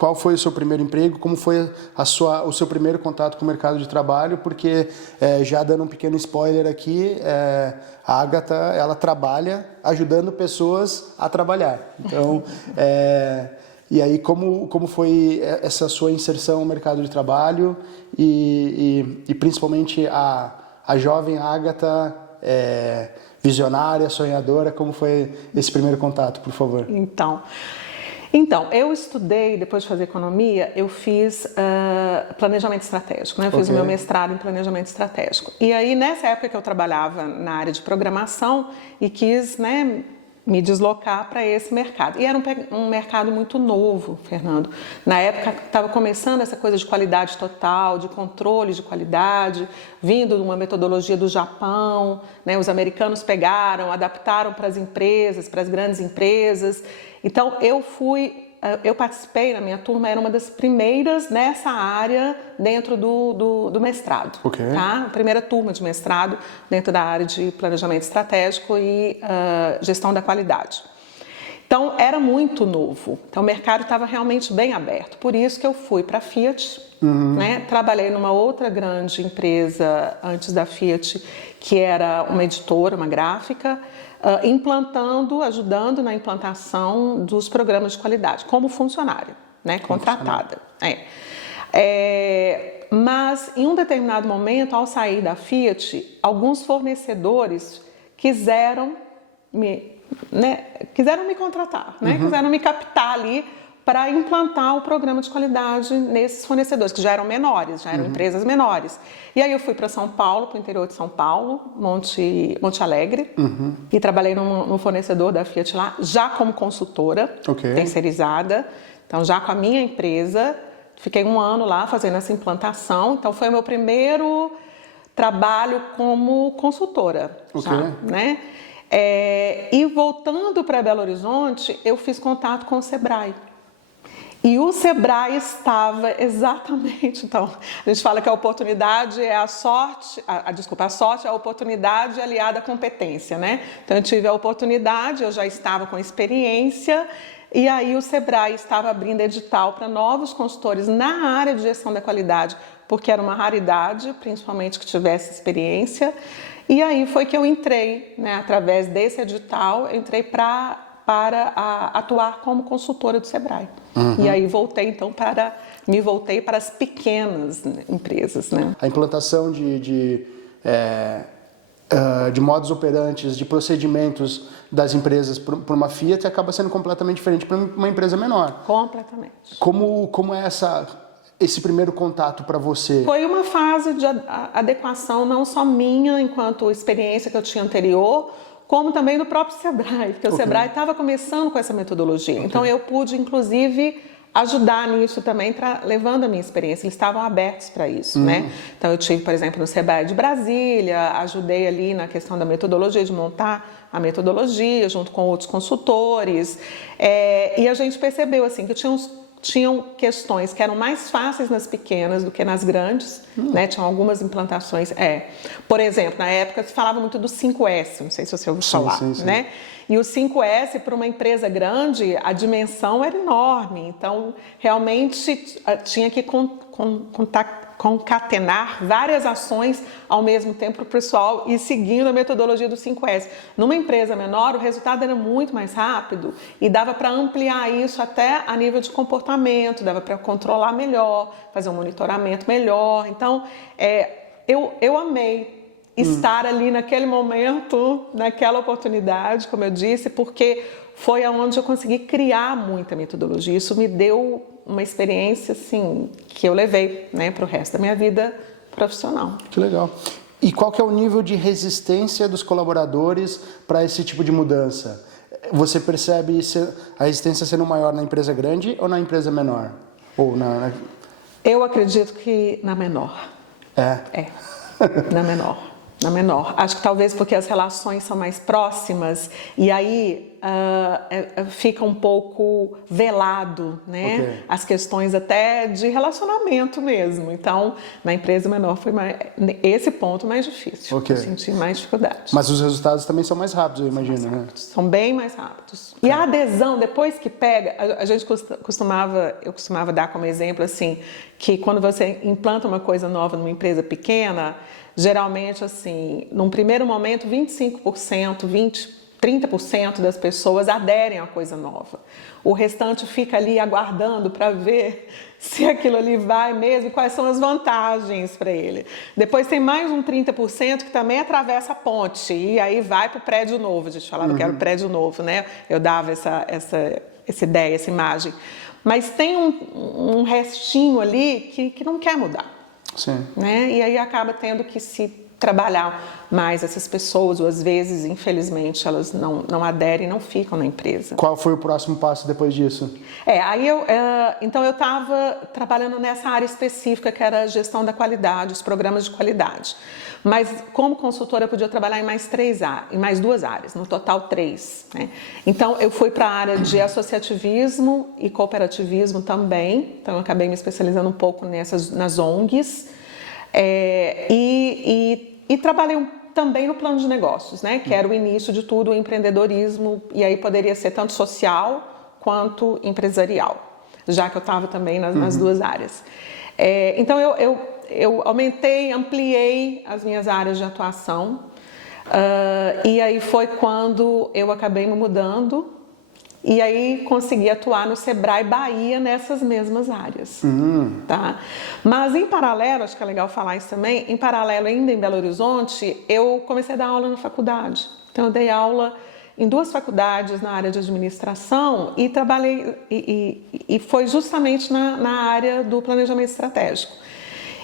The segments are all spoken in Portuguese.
qual foi o seu primeiro emprego, como foi o seu primeiro contato com o mercado de trabalho, porque já dando um pequeno spoiler aqui, a Agatha, ela trabalha ajudando pessoas a trabalhar. Então, e aí como foi essa sua inserção no mercado de trabalho e principalmente a jovem Agatha, visionária, sonhadora, como foi esse primeiro contato, por favor? Então, eu estudei, depois de fazer economia, eu fiz planejamento estratégico, né? Eu fiz o meu mestrado em planejamento estratégico. E aí, nessa época que eu trabalhava na área de programação e quis, né, me deslocar para esse mercado. E era um mercado muito novo, Fernando. Na época, estava começando essa coisa de qualidade total, de controle de qualidade, vindo de uma metodologia do Japão, né? Os americanos pegaram, adaptaram para as empresas, para as grandes empresas. Então, eu participei, na minha turma, era uma das primeiras nessa área dentro do mestrado. Tá? A primeira turma de mestrado dentro da área de planejamento estratégico e gestão da qualidade. Então, era muito novo. Então, o mercado estava realmente bem aberto. Por isso que eu fui para a Fiat, né? Trabalhei numa outra grande empresa antes da Fiat, que era uma editora, uma gráfica, ajudando na implantação dos programas de qualidade, como funcionária, né, contratada. Mas, em um determinado momento, ao sair da Fiat, alguns fornecedores quiseram me contratar, né, quiseram me captar ali para implantar o programa de qualidade nesses fornecedores, que já eram menores, já eram empresas menores. E aí eu fui para São Paulo, para o interior de São Paulo, Monte Alegre, e trabalhei no fornecedor da Fiat lá, já como consultora, terceirizada, então já com a minha empresa. Fiquei 1 ano lá fazendo essa implantação, então foi o meu primeiro trabalho como consultora, né? E voltando para Belo Horizonte, eu fiz contato com o Sebrae. E o Sebrae estava exatamente, então, a gente fala que a oportunidade é a sorte, a sorte é a oportunidade aliada à competência, né? Então, eu tive a oportunidade, eu já estava com experiência, e aí o Sebrae estava abrindo edital para novos consultores na área de gestão da qualidade, porque era uma raridade, principalmente que tivesse experiência. E aí foi que eu entrei, né, através desse edital, eu entrei para atuar como consultora do Sebrae. E aí voltei para as pequenas empresas, né? A implantação de modus operantes, de procedimentos das empresas por uma Fiat acaba sendo completamente diferente para uma empresa menor. Completamente. Como é esse primeiro contato para você? Foi uma fase de adequação, não só minha, enquanto experiência que eu tinha anterior, como também do próprio Sebrae, porque o Sebrae estava começando com essa metodologia. Então, eu pude, inclusive, ajudar nisso também, levando a minha experiência. Eles estavam abertos para isso, né? Então, eu tive, por exemplo, no Sebrae de Brasília, ajudei ali na questão da metodologia, de montar a metodologia, junto com outros consultores. E a gente percebeu, assim, que tinham questões que eram mais fáceis nas pequenas do que nas grandes, né? Tinham algumas implantações. Por exemplo, na época se falava muito do 5S, não sei se você ouviu falar, sim. Né? E o 5S, para uma empresa grande, a dimensão era enorme. Então, realmente tinha que concatenar várias ações ao mesmo tempo para o pessoal e seguindo a metodologia do 5S. Numa empresa menor, o resultado era muito mais rápido e dava para ampliar isso até a nível de comportamento, dava para controlar melhor, fazer um monitoramento melhor. Então, eu amei estar ali naquele momento, naquela oportunidade, como eu disse, porque foi aonde eu consegui criar muita metodologia. Isso me deu uma experiência, assim, que eu levei, né, para o resto da minha vida profissional. Que legal. E qual que é o nível de resistência dos colaboradores para esse tipo de mudança? Você percebe a resistência sendo maior na empresa grande ou na empresa menor? Eu acredito que na menor. Na menor. Na menor. Acho que talvez porque as relações são mais próximas e aí fica um pouco velado, né? Okay. As questões até de relacionamento mesmo. Então, na empresa menor foi esse ponto mais difícil. Okay. Eu senti mais dificuldade. Mas os resultados também são mais rápidos, eu imagino, né? São bem mais rápidos. E a adesão, depois que pega, a gente eu costumava dar como exemplo assim, que quando você implanta uma coisa nova numa empresa pequena, geralmente, assim, num primeiro momento, 25%, 30% das pessoas aderem à coisa nova. O restante fica ali aguardando para ver se aquilo ali vai mesmo e quais são as vantagens para ele. Depois tem mais um 30% que também atravessa a ponte e aí vai para o prédio novo. A gente falava que era o prédio novo, né? Eu dava essa ideia, essa imagem. Mas tem um restinho ali que não quer mudar. Sim. Né? E aí acaba tendo que se trabalhar mais essas pessoas, ou às vezes, infelizmente, elas não aderem, não ficam na empresa. Qual foi o próximo passo depois disso? Então eu estava trabalhando nessa área específica que era a gestão da qualidade, os programas de qualidade. Mas como consultora eu podia trabalhar em mais 2 áreas, no total 3. Né? Então eu fui para a área de associativismo e cooperativismo também. Então eu acabei me especializando um pouco nas ONGs. E trabalhei também no plano de negócios, né? Que era o início de tudo, o empreendedorismo, e aí poderia ser tanto social quanto empresarial, já que eu estava também nas 2 áreas. Então eu ampliei as minhas áreas de atuação, e aí foi quando eu acabei me mudando. E aí consegui atuar no Sebrae Bahia nessas mesmas áreas. Tá? Mas em paralelo, acho que é legal falar isso também, em paralelo ainda em Belo Horizonte, eu comecei a dar aula na faculdade. Então eu dei aula em 2 faculdades na área de administração e trabalhei, e foi justamente na área do planejamento estratégico.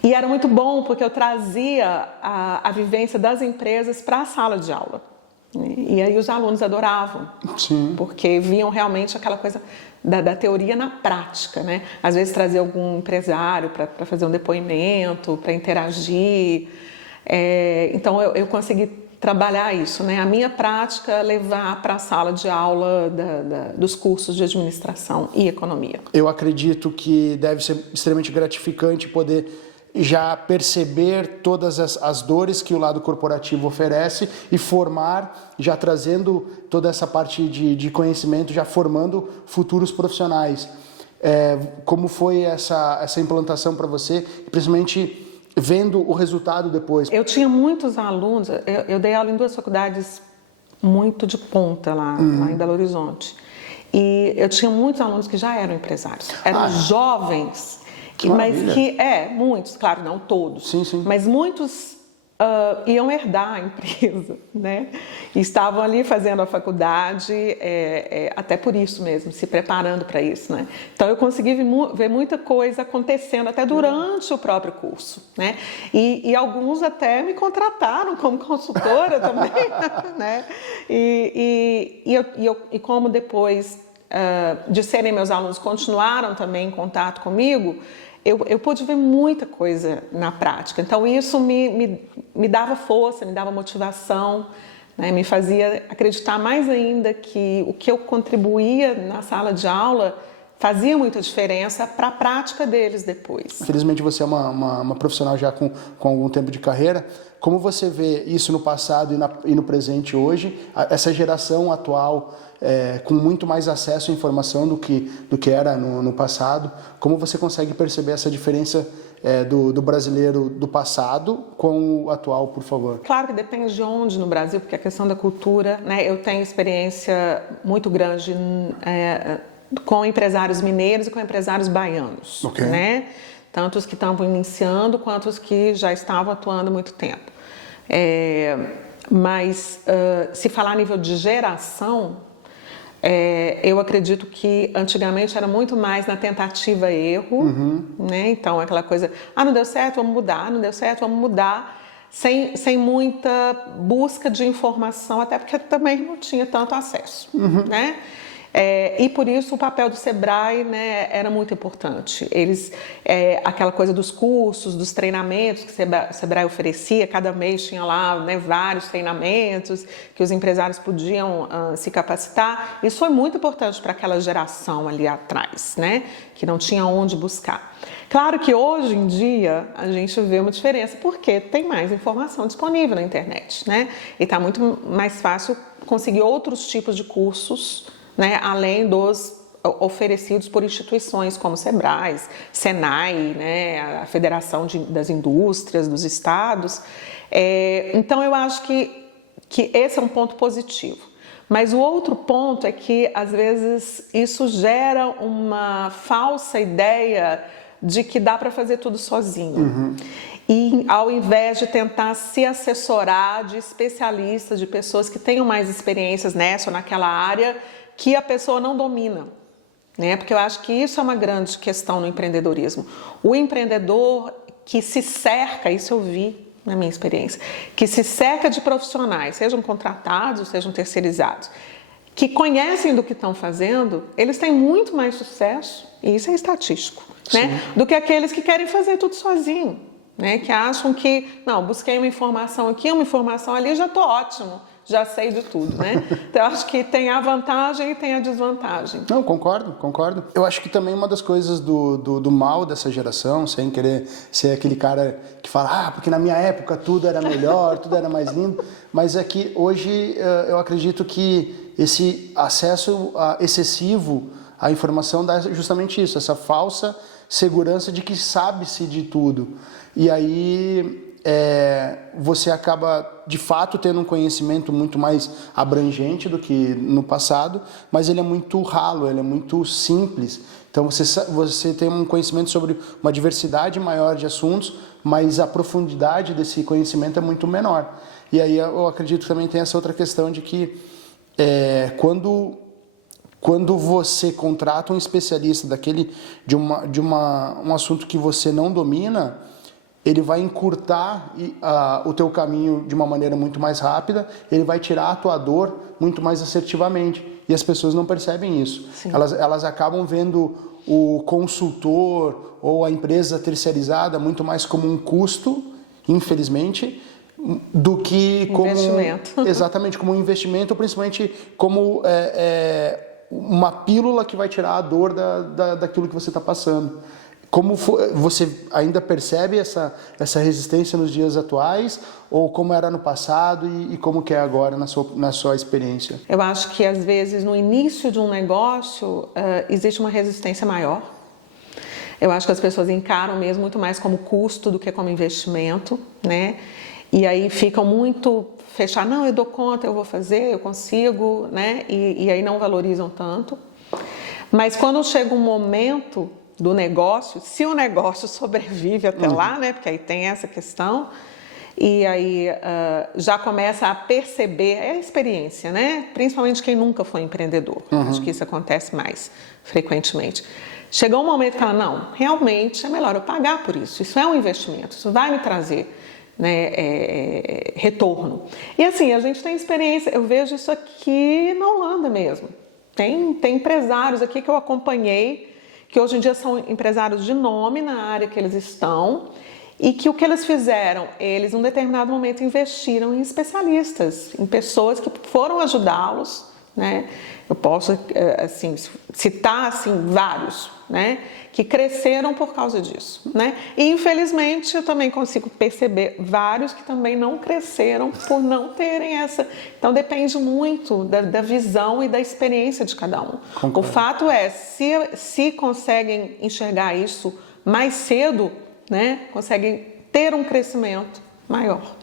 E era muito bom porque eu trazia a vivência das empresas para a sala de aula. E aí os alunos adoravam, Sim. Porque viam realmente aquela coisa da teoria na prática, né? Às vezes trazia algum empresário para fazer um depoimento, para interagir. Então eu consegui trabalhar isso, né? A minha prática levar para a sala de aula dos cursos de administração e economia. Eu acredito que deve ser extremamente gratificante poder já perceber todas as dores que o lado corporativo oferece e formar, já trazendo toda essa parte de conhecimento, já formando futuros profissionais. Como foi essa implantação para você, principalmente vendo o resultado depois? Eu tinha muitos alunos, eu dei aula em 2 faculdades muito de ponta lá em Belo Horizonte. E eu tinha muitos alunos que já eram empresários, eram jovens. Mas muitos, claro, não todos, sim. Mas muitos iam herdar a empresa, né? E estavam ali fazendo a faculdade, até por isso mesmo, se preparando para isso, né? Então eu consegui ver muita coisa acontecendo até durante o próprio curso, né? E alguns até me contrataram como consultora também, né? E como depois de serem meus alunos continuaram também em contato comigo, eu pude ver muita coisa na prática. Então isso me dava força, me dava motivação, né? Me fazia acreditar mais ainda que o que eu contribuía na sala de aula fazia muita diferença para a prática deles depois. Infelizmente você é uma profissional já com algum tempo de carreira. Como você vê isso no passado e no presente hoje, essa geração atual com muito mais acesso à informação do que era no passado? Como você consegue perceber essa diferença do brasileiro do passado com o atual, por favor? Claro que depende de onde no Brasil, porque a questão da cultura, né? Eu tenho experiência muito grande com empresários mineiros e com empresários baianos, okay. Né? Tanto os que estavam iniciando quanto os que já estavam atuando há muito tempo. Mas se falar a nível de geração, eu acredito que antigamente era muito mais na tentativa e erro, né? Então aquela coisa, não deu certo, vamos mudar, não deu certo, vamos mudar, sem muita busca de informação, até porque também não tinha tanto acesso, né? E por isso o papel do Sebrae, né, era muito importante. Eles, aquela coisa dos cursos, dos treinamentos que o Sebrae oferecia, cada mês tinha lá, né, vários treinamentos que os empresários podiam se capacitar. Isso foi muito importante para aquela geração ali atrás, né, que não tinha onde buscar. Claro que hoje em dia a gente vê uma diferença, porque tem mais informação disponível na internet, né, e está muito mais fácil conseguir outros tipos de cursos, né, além dos oferecidos por instituições como Sebrae, Senai, né, a Federação das Indústrias dos Estados. Então eu acho que esse é um ponto positivo. Mas o outro ponto é que às vezes isso gera uma falsa ideia de que dá para fazer tudo sozinho. E ao invés de tentar se assessorar de especialistas, de pessoas que tenham mais experiências nessa ou naquela área, que a pessoa não domina, né? Porque eu acho que isso é uma grande questão no empreendedorismo. O empreendedor que se cerca, isso eu vi na minha experiência, que se cerca de profissionais, sejam contratados, sejam terceirizados, que conhecem do que estão fazendo, eles têm muito mais sucesso, e isso é estatístico, né? Do que aqueles que querem fazer tudo sozinho, né? Que acham que, não, busquei uma informação aqui, uma informação ali, já estou ótimo. Já sei de tudo, né? Então, eu acho que tem a vantagem e tem a desvantagem. Não, concordo. Eu acho que também uma das coisas do mal dessa geração, sem querer ser aquele cara que fala, porque na minha época tudo era melhor, tudo era mais lindo, mas é que hoje eu acredito que esse acesso excessivo à informação dá justamente isso, essa falsa segurança de que sabe-se de tudo. E aí você acaba de fato tendo um conhecimento muito mais abrangente do que no passado, mas ele é muito ralo, ele é muito simples. Então você tem um conhecimento sobre uma diversidade maior de assuntos, mas a profundidade desse conhecimento é muito menor. E aí eu acredito que também tem essa outra questão de que quando você contrata um especialista de um assunto que você não domina, ele vai encurtar o teu caminho de uma maneira muito mais rápida, ele vai tirar a tua dor muito mais assertivamente. E as pessoas não percebem isso. Elas acabam vendo o consultor ou a empresa terceirizada muito mais como um custo, infelizmente, do que como investimento. Exatamente, como um investimento, ou principalmente como uma pílula que vai tirar a dor daquilo que você está passando. Como você ainda percebe essa resistência nos dias atuais, ou como era no passado e como que é agora na sua experiência? Eu acho que às vezes no início de um negócio existe uma resistência maior. Eu acho que as pessoas encaram mesmo muito mais como custo do que como investimento, né? E aí ficam muito fechados, não, eu dou conta, eu vou fazer, eu consigo, né? E aí não valorizam tanto. Mas quando chega um momento do negócio, se o negócio sobrevive até lá, né? Porque aí tem essa questão, e aí já começa a perceber, a experiência, né? Principalmente quem nunca foi empreendedor, acho que isso acontece mais frequentemente. Chegou um momento que fala, não, realmente é melhor eu pagar por isso, isso é um investimento, isso vai me trazer, né, retorno. E assim, a gente tem experiência, eu vejo isso aqui na Holanda mesmo, tem empresários aqui que eu acompanhei, que hoje em dia são empresários de nome na área que eles estão, e que o que eles fizeram? Eles, num determinado momento, investiram em especialistas, em pessoas que foram ajudá-los, né? Eu posso assim, citar assim, vários, né? Que cresceram por causa disso, né? E infelizmente eu também consigo perceber vários que também não cresceram por não terem essa. Então depende muito da visão e da experiência de cada um. Concordo. O fato é, se conseguem enxergar isso mais cedo, né? Conseguem ter um crescimento maior.